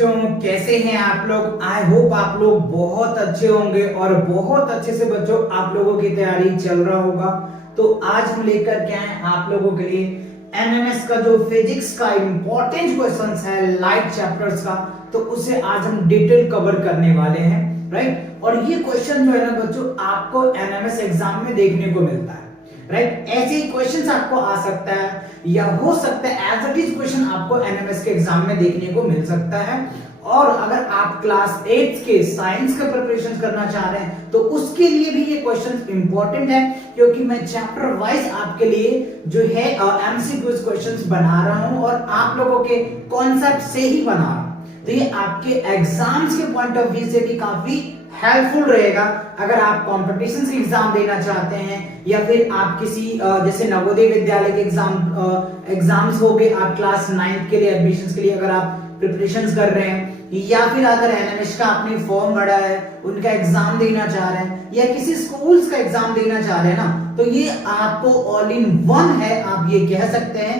बच्चों, कैसे हैं आप लोग। आई होप आप लोग बहुत अच्छे होंगे और बहुत अच्छे से बच्चों आप लोगों की तैयारी चल रहा होगा। तो आज हम लेकर के आए आप लोगों के लिए एमएमएस का जो फिजिक्स का इंपॉर्टेंट क्वेश्चंस है लाइट चैप्टर्स का, तो उसे आज हम डिटेल कवर करने वाले हैं, राइट। और ये क्वेश्चन जो है ना बच्चों आपको एमएमएस एग्जाम में देखने को मिलता है, राइट। ऐसे ही क्वेश्चंस आपको आ सकता है या हो सकता है एज इट इज क्वेश्चन आपको एमएमएस के एग्जाम में देखने को मिल सकता है। और अगर आप क्लास 8 के साइंस का प्रिपरेशन करना चाह रहे हैं तो उसके लिए भी ये क्वेश्चन इंपॉर्टेंट है, क्योंकि मैं चैप्टर वाइज आपके लिए जो है एमसीक्यूज क्वेश्चंस बना रहा हूं और आप लोगों के कॉन्सेप्ट से ही बना रहा हूं। तो ये आपके एग्जाम्स के पॉइंट ऑफ व्यू से भी काफी हेल्पफुल रहेगा। अगर आप कॉम्पिटिशन के एग्जाम देना चाहते हैं या फिर आप किसी जैसे नवोदय विद्यालय के एग्जाम्स हो गए, आप क्लास 9 के लिए एडमिशंस के लिए अगर आप प्रिपरेशंस कर रहे हैं, या फिर अगर एनएमएस का आपने फॉर्म भरा है उनका एग्जाम देना चाह रहे हैं, या किसी स्कूल्स का एग्जाम देना चाह रहे हैं ना, तो ये आपको ऑल इन वन है, आप ये कह सकते हैं।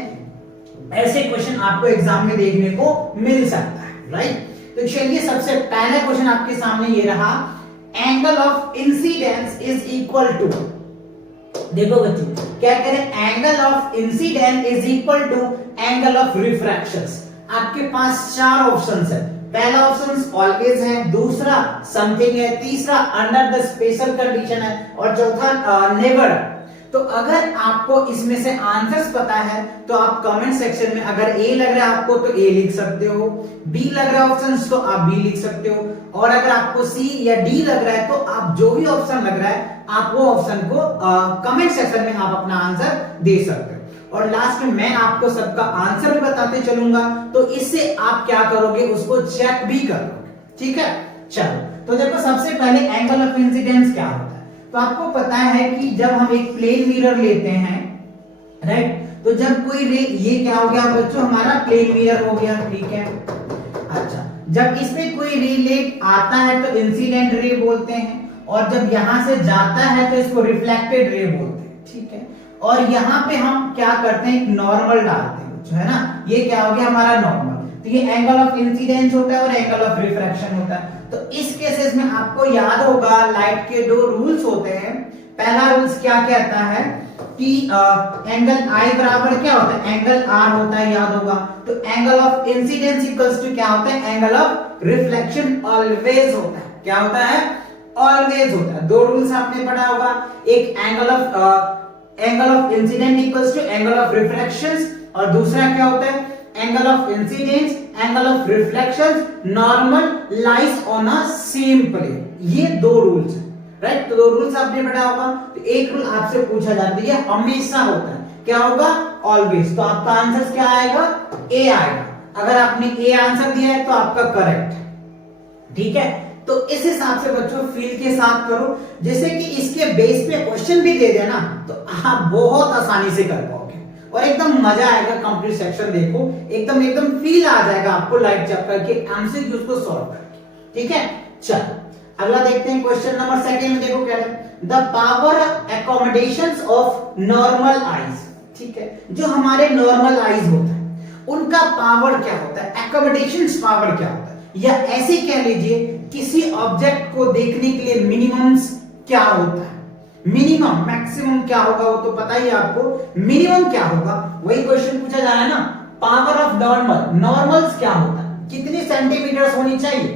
ऐसे क्वेश्चन आपको एग्जाम में देखने को मिल सकता है, राइट। तो चलिए सबसे पहला क्वेश्चन आपके सामने ये रहा, angle of incidence is equal to. देखो बच्चों क्या करें, angle of incidence is equal to angle of refractions. आपके पास चार ऑप्शंस है। पहला ऑप्शन ऑलवेज है, दूसरा समथिंग है, तीसरा अंडर द स्पेशल कंडीशन है और चौथा नेवर। तो अगर आपको इसमें से आंसर्स पता है तो आप कमेंट सेक्शन में अगर ए लग रहा है आपको तो ए लिख सकते हो, बी लग रहा है ऑप्शन तो आप बी लिख सकते हो, और अगर आपको सी या डी लग रहा है तो आप जो भी ऑप्शन लग रहा है आप वो ऑप्शन को कमेंट सेक्शन में आप अपना आंसर दे सकते हो। और लास्ट में मैं आपको सबका आंसर भी बताते चलूंगा, तो इससे आप क्या करोगे उसको चेक भी करोगे, ठीक है। चलो तो देखो सबसे पहले एंगल ऑफ इंसिडेंस क्या होता है। तो आपको पता है कि जब हम एक प्लेन मिरर लेते हैं, राइट, तो जब कोई रे, ये क्या हो गया बच्चों हमारा प्लेन मिरर हो गया, ठीक है। अच्छा, जब इसमें कोई रे ले आता है तो इंसिडेंट रे बोलते हैं, और जब यहां से जाता है तो इसको रिफ्लेक्टेड रे बोलते हैं, ठीक है। और यहाँ पे हम क्या करते हैं, एक नॉर्मल डालते हैं बच्चों, है ना। ये क्या हो गया हमारा नॉर्मल। तो ये एंगल ऑफ इंसिडेंस होता है और एंगल ऑफ रिफ्रैक्शन होता है। तो इस केसेस में आपको याद होगा लाइट के दो रूल्स होते हैं। पहला रूल्स क्या कहता है कि एंगल आई बराबर क्या होता है, एंगल आर होता है, याद होगा। तो angle of incidence equals to क्या होता है, एंगल ऑफ रिफ्लेक्शन ऑलवेज होता है। क्या होता है, ऑलवेज होता है। दो रूल्स आपने पढ़ा होगा, एक angle of incident equals to angle of refractions, और दूसरा क्या होता है, angle of incidence angle of reflections normal lies on a same plane. ये दो रूल्स हैं, राइट। तो दो रूल्स आपने पढ़ा होगा। तो एक रूल आपसे पूछा जाता है, हमेशा होता है, क्या होगा, ऑलवेज। तो आपका आंसर क्या आएगा, ए आएगा। अगर आपने ए आंसर दिया है तो आपका करेक्ट, ठीक है। तो इस हिसाब से बच्चों फील के साथ करो, जैसे कि इसके बेस पे क्वेश्चन भी दे देना तो आप बहुत आसानी से कर पाओगे और एकदम मजा आएगा। कंप्लीट सेक्शन देखो, एकदम फील आ जाएगा आपको लाइट चैप्टर के एमसीक्यूज को सॉल्व करके, ठीक है। चलो अगला देखते हैं, क्वेश्चन नंबर सेकंड में देखो क्या है, the power accommodations of normal eyes, ठीक है। जो हमारे नॉर्मल आईज होता है उनका पावर क्या होता है, अकोमोडेशंस पावर क्या होता है, या ऐसे कह लीजिए किसी ऑब्जेक्ट को देखने के लिए मिनिमम क्या होता है, मिनिमम मैक्सिमम क्या होगा वो तो पता ही है आपको, मिनिमम क्या होगा वही क्वेश्चन पूछा जा रहा है ना। पावर ऑफ नॉर्मल, नॉर्मल्स क्या होता है, कितनी सेंटीमीटर होनी चाहिए।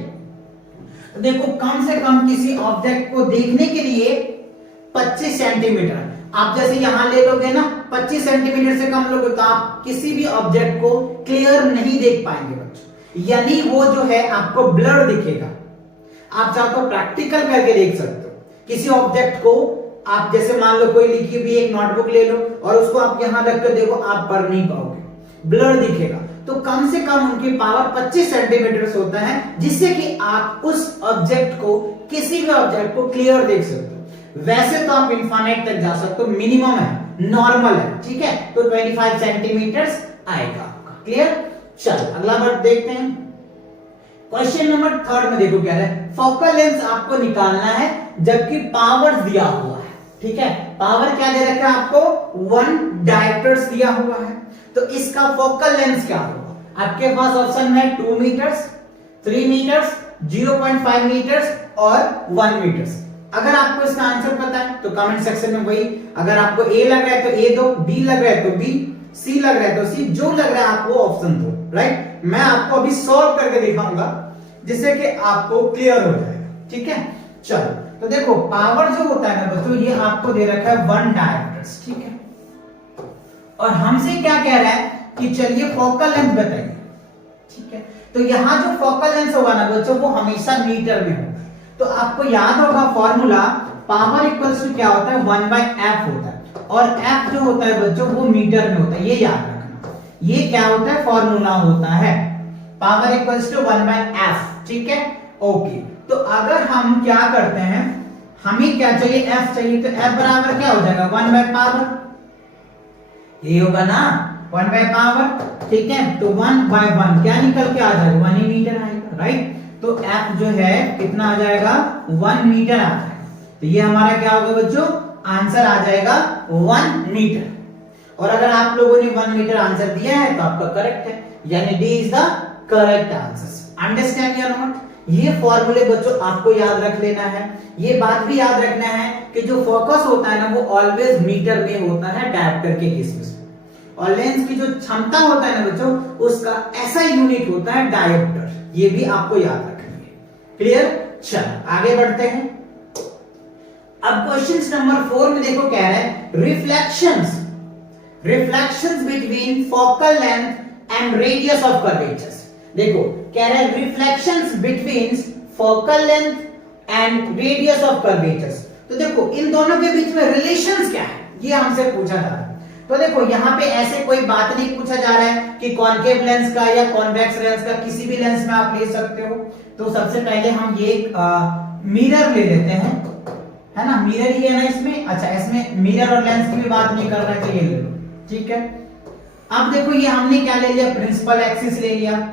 तो देखो कम से कम किसी ऑब्जेक्ट को देखने के लिए 25 सेंटीमीटर। आप जैसे यहां ले लोगे ना 25 सेंटीमीटर से कम लोगे तो आप किसी भी ऑब्जेक्ट को क्लियर नहीं देख पाएंगे बच्चों, यानी वो जो है आपको ब्लर दिखेगा। आप चाहो तो प्रैक्टिकल करके देख सकते हो, किसी ऑब्जेक्ट को आप जैसे मान लो कोई लिखी हुई एक नोटबुक ले लो और उसको आप यहां रखकर देखो, आप पढ़ नहीं पाओगे, ब्लर दिखेगा। तो कम से कम उनकी पावर 25 सेंटीमीटर होता है, जिससे कि आप उस ऑब्जेक्ट को, किसी भी ऑब्जेक्ट को क्लियर देख सकते हो। वैसे तो आप इनफाइनाइट तक जा सकते हो, मिनिमम है, नॉर्मल है, ठीक है। तो 25 सेंटीमीटर आएगा आपका, क्लियर। चलो अगला वर्ड देखते हैं, क्वेश्चन नंबर थर्ड में देखो क्या है, फोकल लेंथ आपको निकालना है जबकि पावर दिया हुआ है, ठीक है। पावर क्या दे रखा है आपको, 1 डायोप्टर्स दिया हुआ है। तो इसका फोकल लेंथ क्या होगा, आपके पास ऑप्शन है 2 मीटर्स, 3 मीटर्स, 0.5 मीटर्स और 1 मीटर्स। अगर आपको इसका आंसर पता है तो कमेंट सेक्शन में वही, अगर आपको ए लग रहा है तो ए दो, बी लग रहा है तो बी, सी लग रहा है तो सी, जो लग रहा है आपको ऑप्शन दो, राइट। मैं आपको अभी सॉल्व करके दिखाऊंगा जिससे कि आपको क्लियर हो जाएगा, ठीक है। चलो तो देखो पावर जो होता है ना बच्चों, ये आपको दे रखा है 1 डायोप्टर्स, ठीक है। और हमसे क्या कह रहा है कि चलिए फोकल लेंथ बताइए, ठीक है। तो यहां जो फोकल लेंथ होगा ना बच्चों वो हमेशा मीटर में होगा। तो आपको याद होगा फॉर्मूला, पावर इक्वल्स टू क्या होता है 1/f होता है, और f जो होता है बच्चों वो मीटर में होता है, ये याद रखना। ये क्या होता है फॉर्मूला होता है पावर इक्वल्स टू 1/f, ठीक है। ओके, तो अगर हम क्या करते हैं, हमें क्या चाहिए f चाहिए, तो f बराबर क्या हो जाएगा 1/पावर, ये होगा ना 1/पावर, ठीक है। तो 1/1 क्या निकल के आ जाएगा 1 ही मीटर आएगा, राइट। तो f जो है कितना आ जाएगा 1 मीटर आ जाएगा। तो ये हमारा क्या होगा बच्चों, आंसर आ जाएगा 1 मीटर। और अगर आप लोगों ने 1 मीटर आंसर दिया है तो आपका करेक्ट है, यानी D is the correct answer. Understand या नॉट? ये फॉर्मूले बच्चों आपको याद रख लेना है। ये बात भी याद रखना है कि जो फोकस होता है ना वो ऑलवेज मीटर में होता है डायोप्टर के केस में, और लेंस की जो क्षमता होता है ना बच्चों उसका ऐसा यूनिट होता है डायोप्टर। ये भी आपको याद रखनी है, क्लियर। चलो आगे बढ़ते हैं। अब क्वेश्चन नंबर 4 में देखो क्या है, reflections between focal length and radius of curvatures. देखो कह रहा है reflections between focal length and radius of curvatures. तो देखो इन दोनों के बीच में रिलेशंस क्या है, ये हमसे पूछा जा रहा है। तो देखो यहाँ पे ऐसे कोई बात नहीं पूछा जा रहा है कि कॉन्केव लेंस का या कॉन्वेक्स लेंस का, किसी भी लेंस में आप ले सकते हो। तो सबसे पहले हम ये मिरर ले लेते हैं, है ना, मिरर ही है ना इसमें। अच्छा, इसमें मिरर और लेंस की भी बात नहीं कर रहा है, तो ये ले लो, ठीक है। अब देखो ये हमने क्या ले लिया, प्रिंसिपल एक्सिस ले लिया।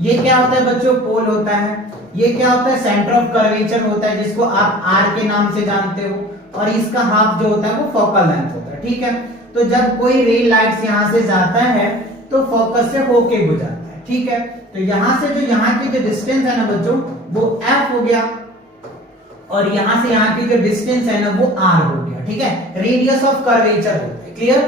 ये क्या होता है बच्चों, पोल होता है। ये क्या होता है, सेंटर ऑफ कर्वेचर होता है, जिसको आप आर के नाम से जानते हो। और इसका हाफ जो होता है वो फोकल लेंथ होता है, ठीक है। तो जब कोई रे लाइट यहां से जाता है तो फोकस से होके गुजरता है, ठीक है। तो यहां से जो यहाँ की जो डिस्टेंस है ना बच्चों वो f हो गया, और यहां से यहाँ की जो डिस्टेंस है ना वो r हो गया, ठीक है। रेडियस ऑफ कर्वेचर होता है, क्लियर।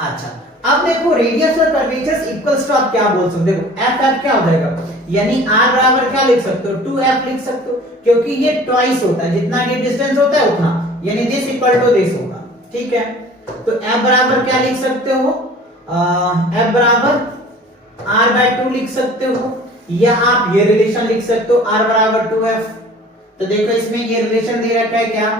अच्छा, अब देखो रेडियस और कर्वेचर इक्वल्स टू आप क्या बोल सकते हो, देखो f क्या हो जाएगा, यानी r बराबर क्या लिख सकते हो 2f लिख सकते हो, क्योंकि ये ट्वाइस होता है, जितना ये डिस्टेंस होता है उतना, यानी दिस इक्वल टू दिस होगा, ठीक है। तो f बराबर क्या लिख सकते हो, f बराबर r/2 लिख सकते हो, या आप ये रिलेशन लिख सकते हो r बराबर 2f। तो देखो इसमें ये रिलेशन दे रखा है क्या,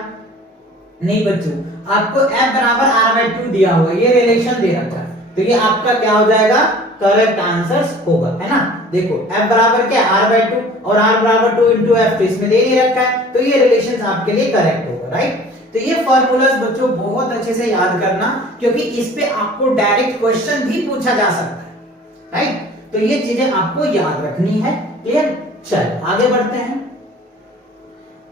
नहीं बच्चों, आपको f बराबर r/2 दिया हुआ, ये रिलेशन दे रखा है। तो ये आपका क्या हो जाएगा, करेक्ट आंसर होगा, है ना। देखो f बराबर क्या r/2 और r बराबर 2 into f, तो इसमें दे ही रखा है, तो ये रिलेशन आपके लिए करेक्ट होगा, राइट। तो ये फॉर्मूलाज बच्चों बहुत अच्छे से याद करना, क्योंकि इस पे आपको डायरेक्ट क्वेश्चन भी पूछा जा सकता है, राइट। तो ये चीजें आपको याद रखनी है, क्लियर। चलो आगे बढ़ते हैं।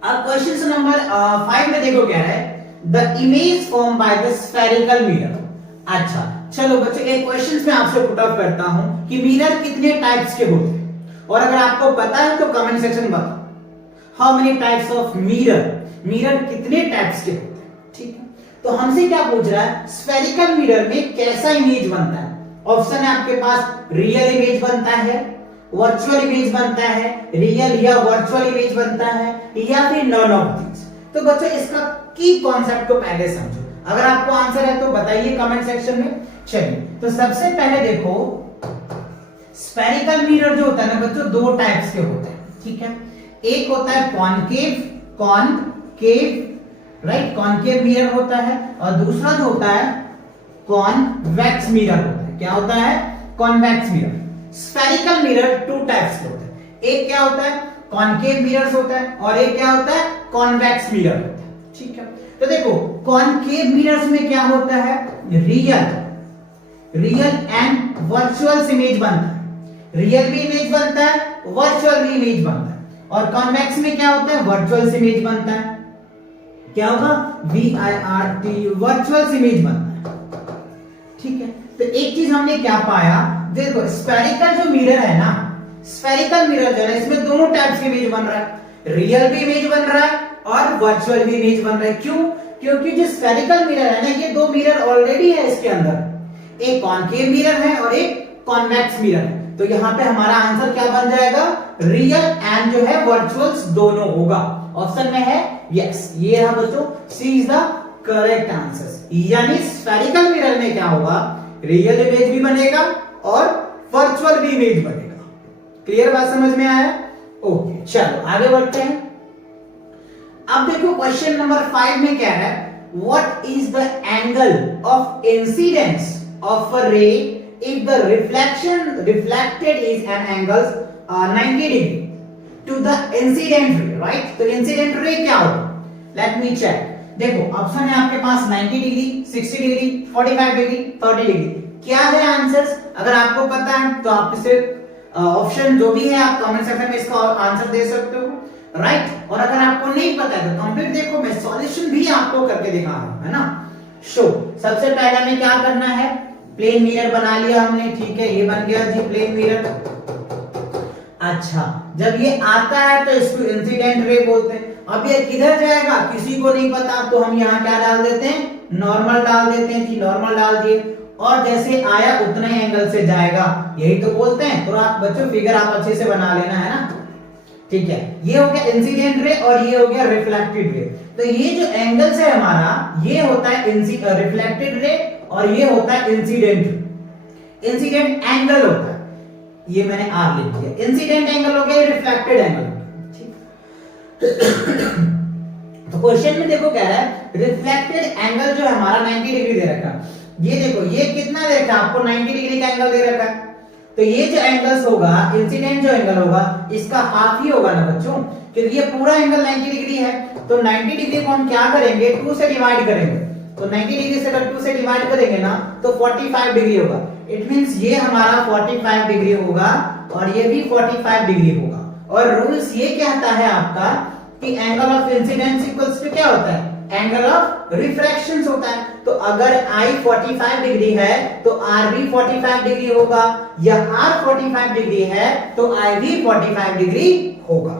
अब क्वेश्चन नंबर 5 में देखो क्या है, the image form by the spherical mirror. अच्छा चलो बच्चों, एक क्वेश्चन में आपसे पुट अप करता हूं कि मिरर कितने टाइप्स के होते हैं, और अगर आपको पता है तो कमेंट सेक्शन में बताओ, how many types of mirror, mirror कितने टाइप्स के होते हैं, ठीक है। तो हमसे क्या पूछ रहा है, स्फेरिकल मिरर में कैसा इमेज बनता है। ऑप्शन है आपके पास, रियल इमेज बनता है, वर्चुअल इमेज बनता है, रियल या वर्चुअल इमेज बनता है, या फिर नॉन ऑफ दीस। तो बच्चों इसका की कॉन्सेप्ट को पहले समझो, अगर आपको आंसर है तो बताइए कमेंट सेक्शन में। चलिए तो सबसे पहले देखो, स्फेरिकल मिरर जो होता है ना बच्चों दो टाइप्स के होते हैं, ठीक है। एक होता है कॉनकेव, राइट, कॉनकेव मिरर होता है, और दूसरा जो होता है कॉन्वेक्स मिरर होता है। क्या होता है, convex mirror. Spherical mirror two types के होते हैं, एक क्या होता है कॉनकेव मिरर्स होता है, और एक क्या होता है कॉन्वेक्स मिरर होता है, ठीक है। तो देखो कॉनकेव मिरर्स में क्या होता है, रियल एंड वर्चुअल इमेज बनता है, रियल भी इमेज बनता है, वर्चुअल भी इमेज बनता है। और कॉन्वेक्स में क्या होता है, वर्चुअल इमेज बनता है, क्या होगा VIRT, वर्चुअल इमेज बनता है, ठीक है। तो एक चीज हमने क्या पाया, देखो स्फेरिकल जो मिरर है ना, स्फेरिकल मिरर जो है इसमें दोनों टाइप्स की इमेज बन रहा है, रियल भी इमेज बन रहा है और वर्चुअल भी इमेज बन रहा है। क्यों? क्योंकि जो स्फेरिकल मिरर है ना, ये दो मिरर ऑलरेडी है इसके अंदर, एक कॉनकेव मिरर है और एक कॉन्वेक्स मिरर है। तो यहाँ पे हमारा आंसर क्या बन जाएगा, रियल एंड जो है वर्चुअल्स दोनों होगा। ऑप्शन में है यस, ये है बच्चों, सी इज द करेक्ट आंसर। यानी स्फेरिकल मिरर में क्या होगा, रियल इमेज भी बनेगा और वर्चुअल भी इमेज बनेगा। क्लियर बात समझ में आया? ओके, चलो आगे बढ़ते हैं। अब देखो क्वेश्चन नंबर 5 में क्या है, what is the angle of incidence of a ray if the reflected is an angle 90 degree to the incident ray, right? तो incident ray क्या होगा, let me check। देखो ऑप्शन है आपके पास 90 डिग्री, 60 डिग्री, 45 डिग्री, 30 डिग्री। क्या है answers? अगर आपको पता है तो आप इसे ऑप्शन जो भी है आप कमेंट सेक्शन में इसका आंसर दे सकते हो, राइट? और अगर आपको नहीं पता है तो कंप्लीट देखो, मैं सॉल्यूशन भी आपको करके दिखा रहा हूं, है ना। शो सबसे पहले हमें क्या करना है, प्लेन मिरर बना लिया हमने, ठीक है, ये बन गया जी प्लेन मिरर। अच्छा, जब ये आता है तो इसको इंसिडेंट रे बोलते हैं। अब ये किधर जाएगा किसी को नहीं पता, तो हम यहाँ क्या डाल देते हैं, नॉर्मल डाल देते हैं जी, नॉर्मल डाल दिए, और जैसे आया उतने एंगल से जाएगा, यही तो बोलते हैं। तो आप बच्चों फिगर आप अच्छे से बना लेना, है ना, ठीक है। ये हो गया इंसिडेंट रे और ये हो गया रिफ्लेक्टेड रे। तो ये जो एंगल्स है हमारा, ये होता है रिफ्लेक्टेड रे और ये होता है इंसिडेंट एंगल होता है, ये मैंने आर लिख दिया। इंसिडेंट एंगल हो गया, रिफ्लेक्टेड एंगल हो गया, ठीक। तो क्वेश्चन में देखो क्या है, रिफ्लेक्टेड एंगल जो है हमारा 90 डिग्री दे रखा है। ये देखो ये कितना दे रखा है आपको, 90 डिग्री का एंगल दे रखा है। तो ये जो एंगल्स होगा, इंसिडेंट जो एंगल होगा इसका हाफ ही होगा ना बच्चों, क्योंकि ये पूरा एंगल 90 डिग्री है। तो 90 डिग्री को हम क्या करेंगे, 2 से डिवाइड करेंगे। तो 90 डिग्री से अगर 2 से डिवाइड करेंगे ना तो 45 डिग्री होगा। इट मींस ये हमारा 45 डिग्री होगा और ये भी 45 डिग्री होगा। और रूल्स ये कहता है आपका कि angle of incidence equals to क्या होता है, एंगल ऑफ रिफ्रैक्शन होता है। तो अगर I 45 डिग्री है तो R भी 45 डिग्री होगा, या R 45 डिग्री है तो I भी 45 डिग्री होगा।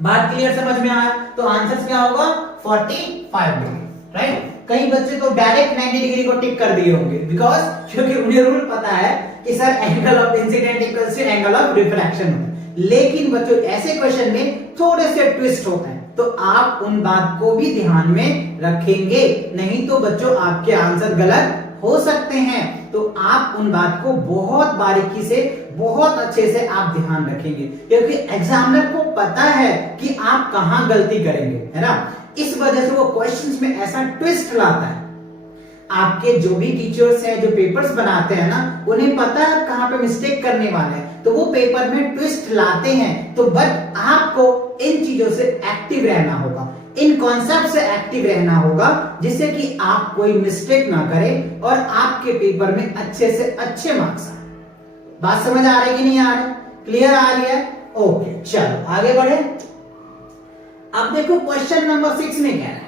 बात क्लियर समझ में आया? तो आंसर क्या होगा, 45 डिग्री, राइट। कई बच्चे तो डायरेक्ट 90 डिग्री को टिक कर दिए होंगे, बिकॉज क्योंकि उन्हें रूल पता है कि sir angle of incident equals to angle of refraction होता है। लेकिन बच्चों ऐसे क्वेश्चन में थोड़े से ट्विस्ट होते हैं, तो आप उन बात को भी ध्यान में रखेंगे, नहीं तो बच्चों आपके आंसर गलत हो सकते हैं। तो आप उन बात को बहुत बारीकी से, बहुत अच्छे से आप ध्यान रखेंगे, क्योंकि एग्जामिनर को पता है कि आप कहां गलती करेंगे, है ना। इस वजह से वो क्वेश्चंस में ऐसा ट्विस्ट लाता है। आपके जो भी टीचर्स हैं जो पेपर्स बनाते हैं ना, उन्हें पता है कहां पे मिस्टेक करने वाले हैं, तो वो पेपर में ट्विस्ट लाते हैं। तो बट आपको इन चीजों से एक्टिव रहना होगा, इन कॉन्सेप्ट से एक्टिव रहना होगा, जिससे कि आप कोई मिस्टेक ना करें और आपके पेपर में अच्छे से अच्छे मार्क्स आए। बात समझ आ रही है कि नहीं आ रही, क्लियर आ रही है? ओके, चलो आगे बढ़े। अब देखो क्वेश्चन नंबर 6 में क्या है,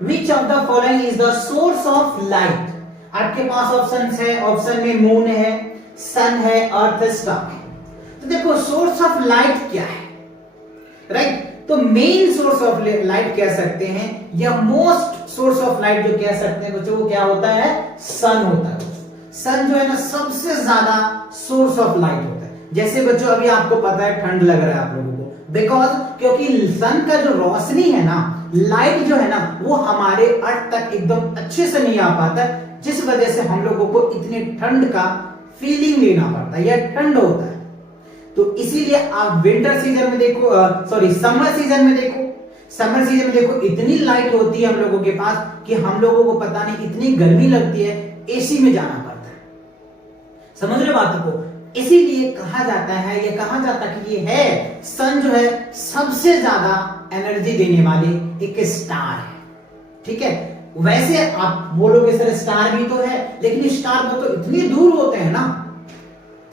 Which of the following is the source of light? आपके पास ऑप्शन है, ऑप्शन में मून है, सन है, अर्थ है, स्टार है। तो देखो सोर्स ऑफ लाइट क्या है, राइट। तो मेन सोर्स ऑफ लाइट कह सकते हैं, या मोस्ट सोर्स ऑफ लाइट जो कह सकते हैं बच्चों, वो क्या होता है, सन होता है। सन जो है ना सबसे ज्यादा सोर्स ऑफ लाइट होता है। जैसे बच्चों अभी आपको पता है ठंड लग रहा है आप लोगों को, बिकॉज क्योंकि सन का जो रोशनी है ना, लाइट जो है ना, वो हमारे अर्थ तक एकदम अच्छे से नहीं आ पाता, जिस वजह से हम लोगों को इतने ठंड का फीलिंग लेना पड़ता है या ठंड होता है। तो इसीलिए आप विंटर सीजन में देखो, सॉरी समर सीजन में देखो, समर सीजन में देखो इतनी लाइट होती है हम लोगों के पास कि हम लोगों को पता नहीं इतनी गर्मी लगती है, एसी में जाना पड़ता है। समझ रहे बात को? इसीलिए कहा जाता है, ये कहा जाता है कि ये है सन जो है सबसे ज्यादा एनर्जी देने वाले एक स्टार है, ठीक है। वैसे आप बोलोगे सर स्टार भी तो है, लेकिन स्टार तो इतनी दूर होते हैं ना,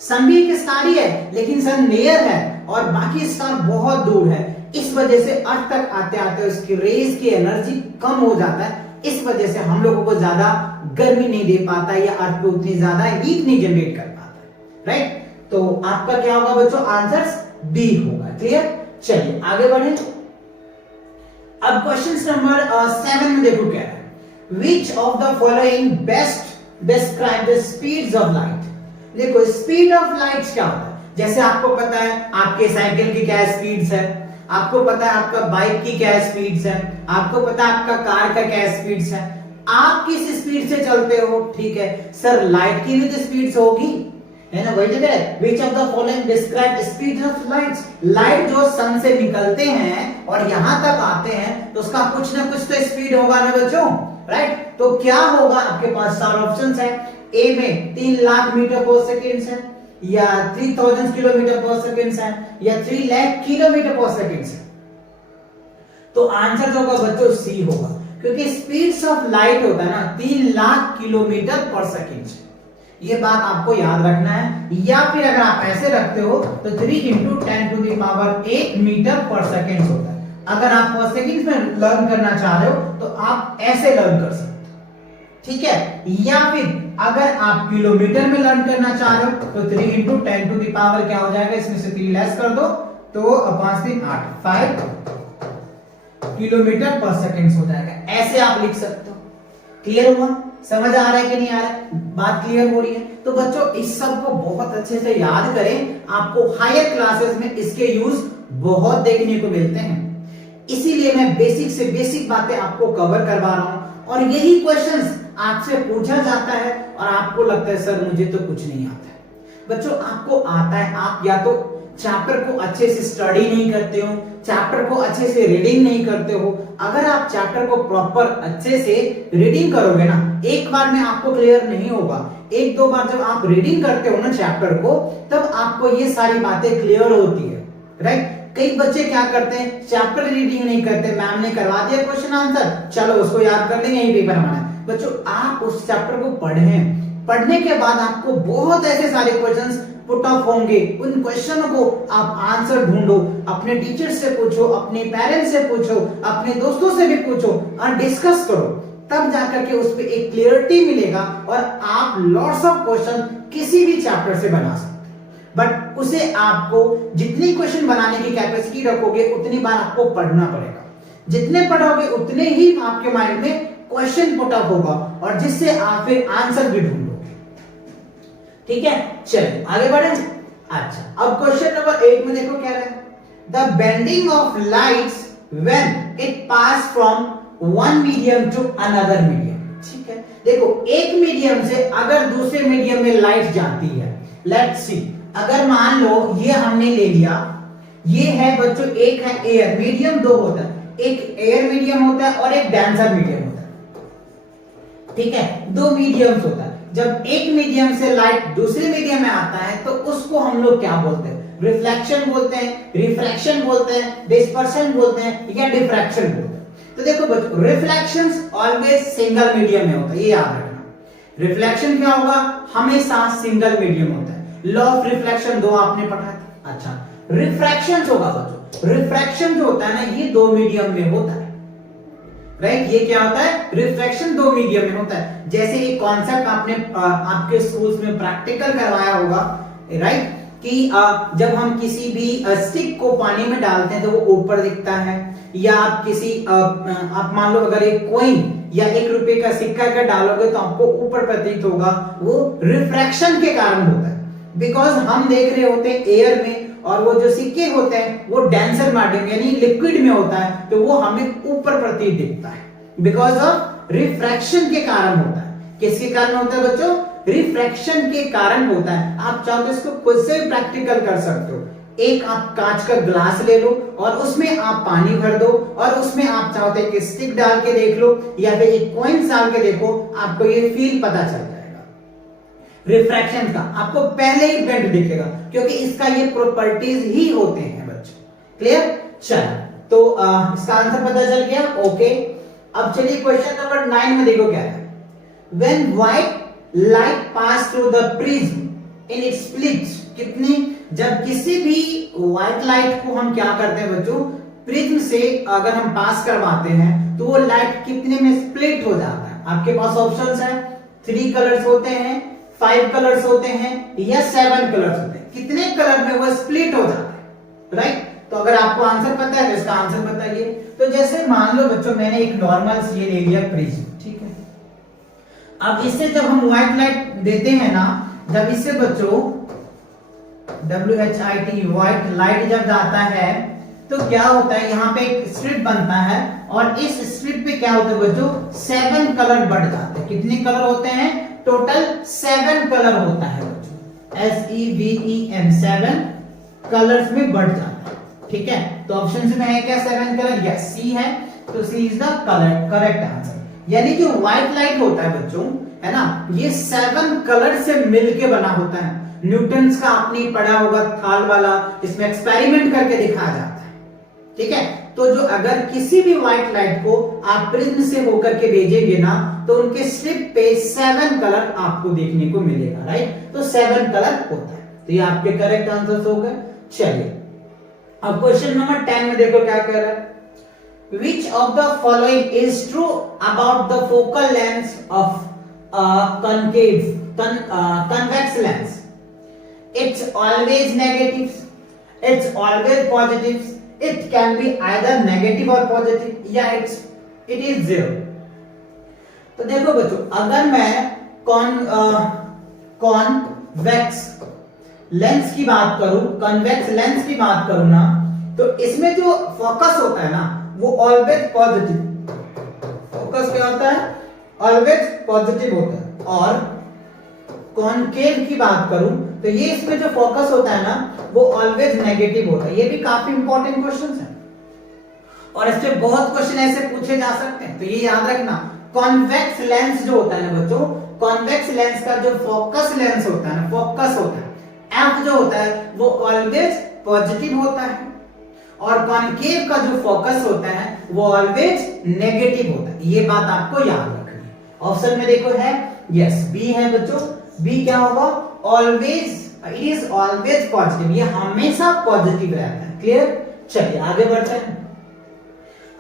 सन भी एक स्टार ही है लेकिन सन नियर है और बाकी स्टार बहुत दूर है। इस वजह से अर्थ तक आते आते उसकी रेज की एनर्जी कम हो जाता है, इस वजह से हम लोगों को ज्यादा गर्मी नहीं दे पाता या अर्थ पे उतनी ज्यादा हीट नहीं जनरेट कर पाता, राइट। तो आपका क्या होगा बच्चों, आंसर बी होगा। क्लियर, चलिए आगे बढ़े। अब क्वेश्चन नंबर 7 में देखो क्या है, which of the following best describe the speeds of light. देखो स्पीड ऑफ लाइट क्या होता है, जैसे आपको पता है आपके साइकिल की क्या स्पीड्स है, आपको पता है आपका बाइक की क्या स्पीड्स है, आपको पता है आपका कार का क्या स्पीड्स है, आप किस स्पीड से चलते हो। ठीक है सर, लाइट की भी तो स्पीड्स होगी, है ना, वही जगह है। Which of the following describe speed of lights. Light जो सन से निकलते हैं और यहां तक आते हैं तो उसका कुछ ना कुछ तो स्पीड होगा ना बच्चों, राइट। तो क्या होगा, आपके पास 4 ऑप्शंस है। ए में 3 लाख मीटर पर सेकेंड है, या 3000 किलोमीटर पर सेकेंड है, या 3 लाख किलोमीटर पर सेकेंड है। तो आंसर जो होगा बच्चों सी होगा, क्योंकि स्पीड्स ऑफ लाइट होता है ना 3 लाख किलोमीटर पर सेकेंड। ये बात आपको याद रखना है, या फिर अगर आप ऐसे रखते हो तो 3 into 10 to the power 8 metre पर सेकेंड होता है। अगर आप पर सेकेंड में लर्न करना चाह रहे हो तो आप ऐसे लर्न कर सकते हो, ठीक है। या फिर अगर आप किलोमीटर में लर्न करना चाह रहे हो तो 3 इंटू 10 टू द पावर क्या हो जाएगा, इसमें से 3 लेस कर दो तो 5 3 8 5 किलोमीटर पर सेकेंड हो जाएगा। ऐसे आप लिख सकते हो। क्लियर हुआ, समझ आ रहा है कि नहीं आ रहा है, बात क्लियर हो रही है। तो बच्चों इस सब को बहुत अच्छे से याद करें, आपको हायर क्लासेस में इसके यूज बहुत देखने को मिलते हैं। इसीलिए मैं बेसिक से बेसिक बातें आपको कवर करवा रहा हूं, और यही क्वेश्चंस आपसे पूछा जाता है और आपको लगता है सर मुझे तो कुछ नहीं आता है। बच्चों आपको आता है, आप या तो चैप्टर को अच्छे से स्टडी नहीं करते हो, चैप्टर को अच्छे से रीडिंग नहीं करते हो। अगर आप चैप्टर को प्रॉपर अच्छे से रीडिंग करोगे ना, एक बार में आपको क्लियर नहीं होगा, 1-2 बार जब आप रीडिंग करते हो ना चैप्टर को, तब आपको ये सारी बातें क्लियर होती है, राइट। कई बच्चे क्या करते हैं, चैप्टर रीडिंग नहीं करते, मैम ने करवा दिया क्वेश्चन आंसर, चलो उसको याद कर लेंगे, यही पेपर हमारा। बच्चों आप उस चैप्टर को पढ़ें, पढ़ने के बाद आपको बहुत ऐसे सारे क्वेश्चंस पुट ऑफ होंगे, उन क्वेश्चन को आप आंसर ढूंढो, अपने टीचर से पूछो, अपने पेरेंट्स से पूछो, अपने दोस्तों से भी पूछो और डिस्कस करो, तब जाकर के उस पे एक क्लियरिटी मिलेगा और आप लॉट्स ऑफ क्वेश्चन किसी भी चैप्टर से बना सकते हैं। बट उसे आपको जितनी क्वेश्चन बनाने की कैपेसिटी रखोगे उतनी बार आपको पढ़ना पड़ेगा, जितने पढ़ोगे उतने ही आपके माइंड में क्वेश्चन पुट अप होगा और जिससे आप फिर आंसर भी ढूंढोगे। ठीक है, चलिए आगे बढ़े। अच्छा अब क्वेश्चन नंबर 8 में देखो क्या है, the bending of lights when it pass from one medium to another medium. ठीक है, देखो एक मीडियम से अगर दूसरे मीडियम में लाइट जाती है, लेट्स सी, अगर मान लो ये हमने ले लिया, ये है बच्चों, एक है एयर मीडियम, 2 होता है, एक एयर मीडियम होता है और एक डेंसर मीडियम होता है। ठीक है, 2 मीडियम्स होता है। जब एक मीडियम से लाइट दूसरे मीडियम में आता है तो उसको हम लोग क्या बोलते हैं, रिफ्लेक्शन बोलते हैं, रिफ्रैक्शन बोलते हैं, डिस्पर्शन बोलते हैं या डिफ्रैक्शन बोलते हैं। तो देखो बच्चों, रिफ्लेक्शंस ऑलवेज सिंगल मीडियम में होता है, ये याद रखना। रिफ्लेक्शन क्या होगा, हमेशा सिंगल मीडियम होता है। लॉ ऑफ रिफ्लेक्शन 2 आपने पढ़ा था। अच्छा, रिफ्रैक्शन होगा बच्चों, रिफ्रैक्शन जो होता है ना ये 2 मीडियम में होता है, राइट। ये क्या होता है, रिफ्रैक्शन 2 मीडियम में होता है। जैसे ये कॉन्सेप्ट आपने आपके स्कूल्स में प्रैक्टिकल करवाया होगा, राइट, कि जब हम किसी भी स्टिक को पानी में डालते हैं तो वो ऊपर दिखता है, या आप किसी आप मान लो अगर एक कॉइन या 1 रुपए का सिक्का का डालोगे तो आपको ऊपर प्रतीत होगा, वो रिफ्रैक्शन के कारण होता है। बिकॉज हम देख रहे होते हैं एयर में, और वो जो सिक्के होते हैं वो डेंसर मीडियम यानी लिक्विड में होता है, तो वो हमें ऊपर प्रतीत दिखता है, बिकॉज ऑफ रिफ्रैक्शन के कारण होता है। किसके कारण होता है बच्चों, रिफ्रैक्शन के कारण होता है। आप चाहो तो इसको खुद से प्रैक्टिकल कर सकते हो। एक आप कांच का ग्लास ले लो और उसमें आप पानी भर दो और उसमें आप चाहो तो एक स्टिक डाल के देख लो या फिर एक कॉइन डाल के देखो, आपको ये फील पता चल जाएगा रिफ्रैक्शन का। आपको पहले ही बेंड दिखेगा क्योंकि इसका ये प्रॉपर्टीज ही होते हैं बच्चों। क्लियर, चलो तो इसका आंसर पता चल गया, ओके। अब चलिए क्वेश्चन नंबर 9 में देखो क्या है, when white light pass through the prism in it splits. कितनी, जब किसी भी व्हाइट लाइट को हम क्या करते हैं बच्चों, प्रिज्म से अगर हम पास करवाते हैं तो वो लाइट कितने में स्प्लिट हो जाता है। आपके पास ऑप्शंस है, 3 कलर्स होते हैं, 5 कलर्स होते हैं या 7 कलर्स होते हैं। कितने कलर में वो स्प्लिट हो जाता है, राइट। तो अगर आपको आंसर पता है तो इसका आंसर बताइए। तो जैसे मान लो बच्चों मैंने एक नॉर्मल ये ले लिया प्रिज्म, ठीक है। अब इससे जब हम व्हाइट लाइट देते हैं ना, जब इससे बच्चों WHIT व्हाइट लाइट जब जाता है तो क्या होता है, यहाँ पे एक स्ट्रिप बनता है और इस स्ट्रिप पे क्या होता है बच्चों, 7 कलर बढ़ जाते हैं। कितने कलर होते हैं, टोटल 7 कलर होता है बच्चों, SEVEN 7 कलर्स में बढ़ जाता है, ठीक है। तो ऑप्शन में है क्या 7 कलर, यस सी है, तो सी इज द करेक्ट आंसर। यानी जो व्हाइट लाइट होता है बच्चों, है ना, ये 7 कलर से मिलके बना होता है। न्यूटन्स का आपने पढ़ा होगा थाल वाला, इसमें एक्सपेरिमेंट करके दिखाया जाता है, ठीक है। तो जो अगर किसी भी व्हाइट लाइट को आप प्रिज्म से होकर के भेजेंगे ना, तो उनके स्ट्रिप पे 7 कलर आपको देखने को मिलेगा, राइट। तो 7 कलर होता है। तो ये आपके करेक्ट आंसर्स हो गए। चलिए अब क्वेश्चन नंबर 10 में देखो क्या कह रहा है, Which of the following is true about the focal length of a convex lens? It's always negatives, it's always positives, it can be either negative or positive, या it is zero। तो देखो बच्चों, अगर मैं कॉन्वेक्स लेंस की बात करूं, convex lens की बात करूं ना, तो इसमें जो फोकस होता है ना वो ऑलवेज पॉजिटिव, फोकस क्या होता है, ऑलवेज पॉजिटिव होता है। और कॉनकेव की बात करूं तो ये इसमें जो फोकस होता है ना वो ऑलवेज नेगेटिव होता है। ये भी काफी इंपॉर्टेंट क्वेश्चन है और इससे बहुत क्वेश्चन ऐसे पूछे जा सकते हैं। तो ये याद रखना, कॉन्वेक्स लेंस जो होता है ना बच्चों, कॉन्वेक्स लेंस का जो फोकस लेंस होता है ना, फोकस होता है, एफ जो होता है वो ऑलवेज पॉजिटिव होता है, और कॉनकेव का जो फोकस होता है वो ऑलवेज नेगेटिव होता है। ये बात आपको याद रखनी है। ऑप्शन में देखो है यस बी है बच्चों, बी क्या होगा, always, it is always positive, ये हमेशा पॉजिटिव रहता है। क्लियर, चलिए आगे बढ़ते हैं।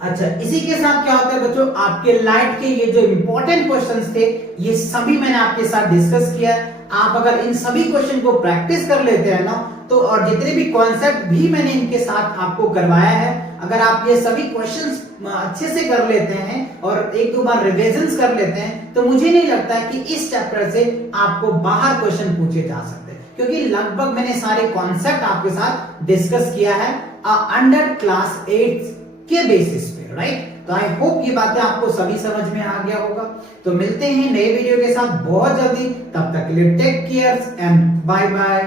अच्छा, इसी के साथ क्या होता है बच्चों, आपके लाइट के ये जो इंपॉर्टेंट क्वेश्चंस थे ये सभी मैंने आपके साथ डिस्कस किया। आप अगर इन सभी क्वेश्चन को प्रैक्टिस कर लेते हैं ना, तो और जितने भी कॉन्सेप्ट भी मैंने इनके साथ आपको करवाया है, अगर आप ये सभी क्वेश्चंस अच्छे से कर लेते हैं और एक दो बार रिविजन्स कर लेते हैं, तो मुझे नहीं लगता कि इस चैप्टर से आपको बाहर क्वेश्चन पूछे जा सकते, क्योंकि लगभग मैंने सारे कॉन्सेप्ट आपके साथ डिस्कस किया है अंडर क्लास 8 के बेसिस पे, राइट। तो आई होप ये बातें आपको सभी समझ में आ गया होगा। तो मिलते हैं नए वीडियो के साथ बहुत जल्दी, तब तक के लिए take care and bye bye.